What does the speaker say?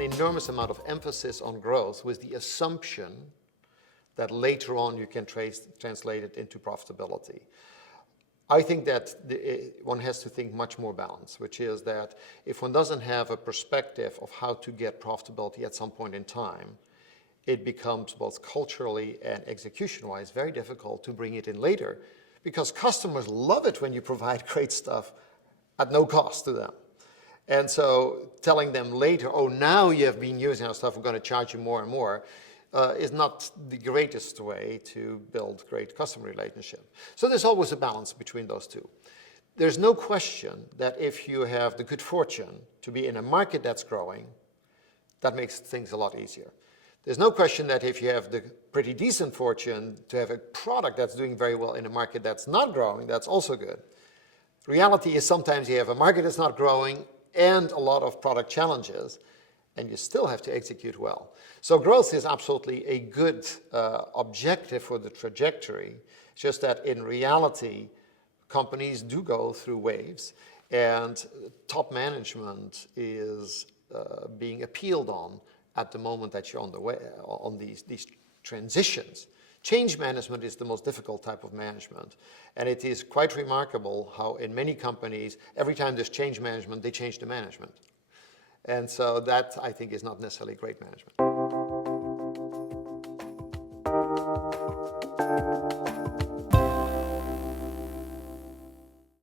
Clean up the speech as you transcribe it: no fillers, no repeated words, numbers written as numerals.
an enormous amount of emphasis on growth with the assumption that later on you can translate it into profitability. I think that one has to think much more balanced, which is that if one doesn't have a perspective of how to get profitability at some point in time, it becomes both culturally and execution-wise very difficult to bring it in later, because customers love it when you provide great stuff at no cost to them. And so telling them later, oh, now you have been using our stuff, we're going to charge you more and more, is not the greatest way to build great customer relationship. So there's always a balance between those two. There's no question that if you have the good fortune to be in a market that's growing, that makes things a lot easier. There's no question that if you have the pretty decent fortune to have a product that's doing very well in a market that's not growing, that's also good. Reality is sometimes you have a market that's not growing and a lot of product challenges, and you still have to execute well. So growth is absolutely a good objective for the trajectory. It's just that in reality, companies do go through waves, and top management is being appealed on at the moment that you're on the way on these transitions. Change management is the most difficult type of management, and it is quite remarkable how in many companies, every time there's change management, they change the management. And so that, I think, is not necessarily great management.